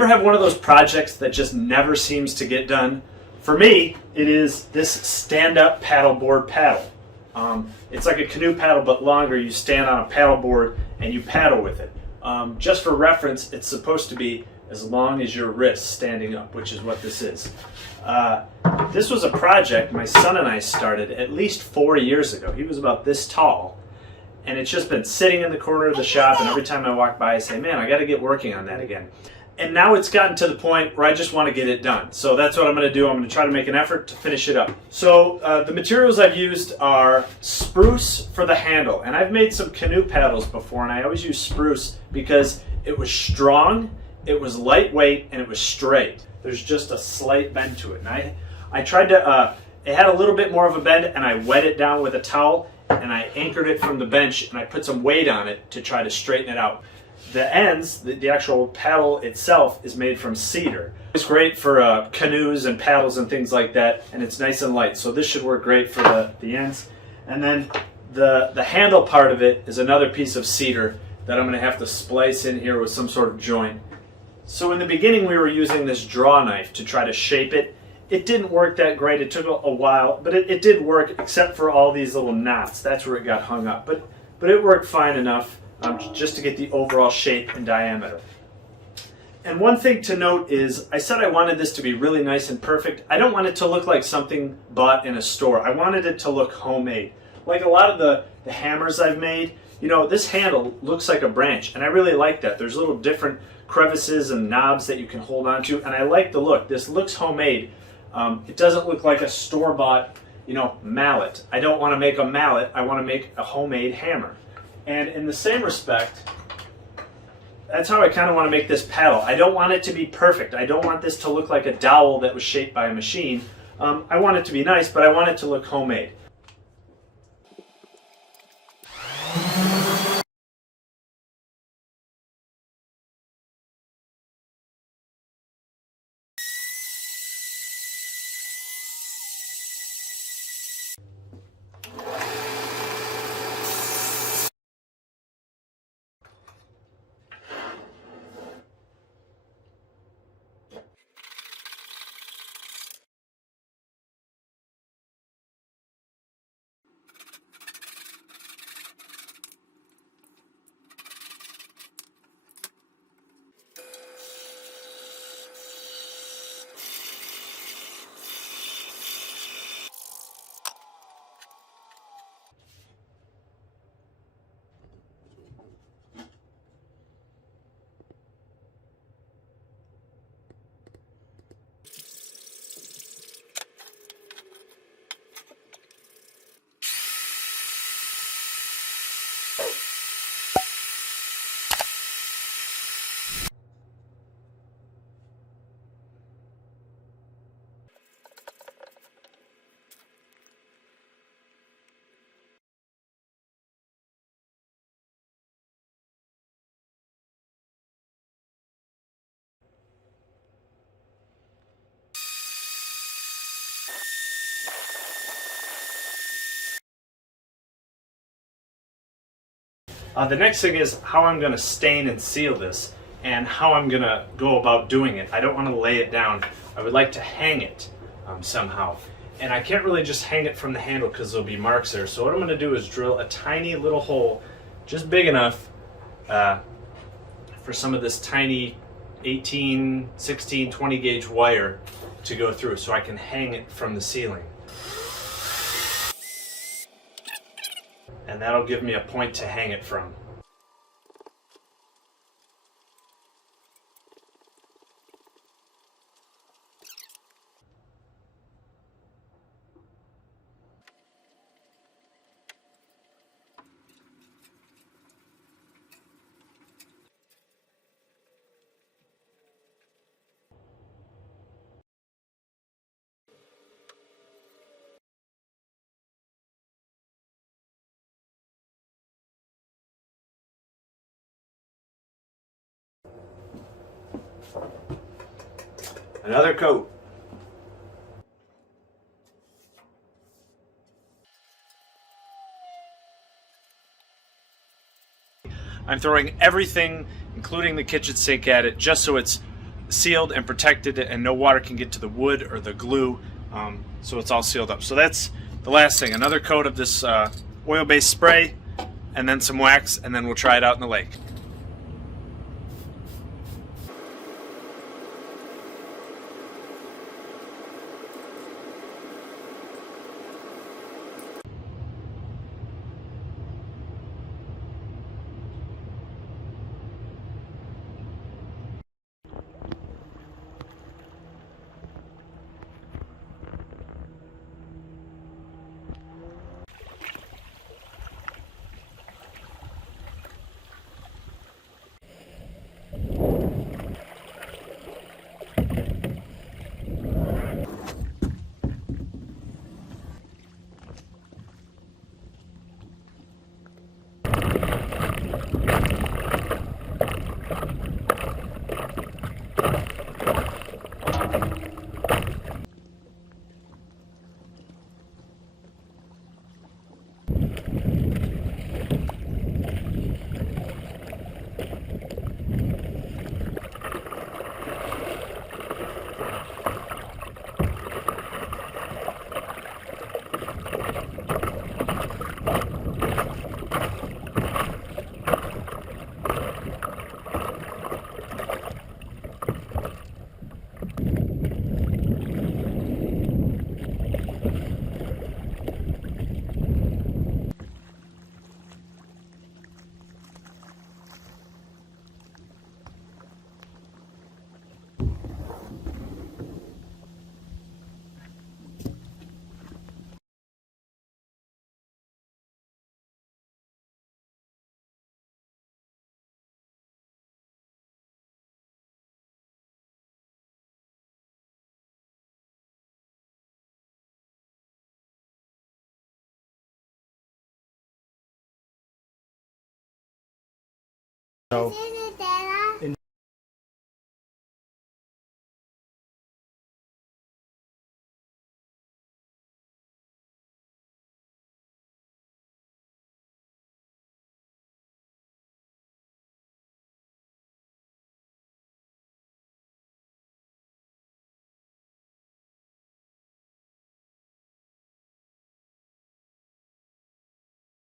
ever have one of those projects that just never seems to get done? For me, it is this stand-up paddleboard paddle. It's like a canoe paddle but longer. You stand on a paddleboard and you paddle with it. Just for reference, it's supposed to be as long as your wrist standing up, which is what this is. This was a project my son and I started at least 4 years ago. He was about this tall, and it's just been sitting in the corner of the shop, and every time I walk by I say, man, I got to get working on that again. And now it's gotten to the point where I just want to get it done. So that's what I'm going to do. I'm going to try to make an effort to finish it up. So the materials I've used are spruce for the handle. And I've made some canoe paddles before, and I always use spruce because it was strong, it was lightweight, and it was straight. There's just a slight bend to it. And I tried to, it had a little bit more of a bend, and I wet it down with a towel, and I anchored it from the bench, and I put some weight on it to try to straighten it out. The ends, the actual paddle itself, is made from cedar. It's great for canoes and paddles and things like that, and it's nice and light. So this should work great for the ends. And then the handle part of it is another piece of cedar that I'm going to have to splice in here with some sort of joint. So in the beginning we were using this draw knife to try to shape it. It didn't work that great. It took a while, but it did work except for all these little knots. That's where it got hung up. But it worked fine enough. Just to get the overall shape and diameter. And one thing to note is, I said I wanted this to be really nice and perfect. I don't want it to look like something bought in a store. I wanted it to look homemade. Like a lot of the hammers I've made, you know, this handle looks like a branch, and I really like that. There's little different crevices and knobs that you can hold onto, and I like the look. This looks homemade. It doesn't look like a store-bought, you know, mallet. I don't want to make a mallet. I want to make a homemade hammer. And in the same respect, that's how I kind of want to make this paddle. I don't want it to be perfect. I don't want this to look like a dowel that was shaped by a machine. I want it to be nice, but I want it to look homemade. The next thing is how I'm going to stain and seal this, and how I'm going to go about doing it. I don't want to lay it down. I would like to hang it somehow. And I can't really just hang it from the handle because there'll be marks there. So what I'm going to do is drill a tiny little hole, just big enough for some of this tiny 18, 16, 20 gauge wire to go through so I can hang it from the ceiling. And that'll give me a point to hang it from. Another coat. I'm throwing everything, including the kitchen sink, at it just so it's sealed and protected, and no water can get to the wood or the glue, so it's all sealed up. So that's the last thing. Another coat of this oil-based spray, and then some wax, and then we'll try it out in the lake. So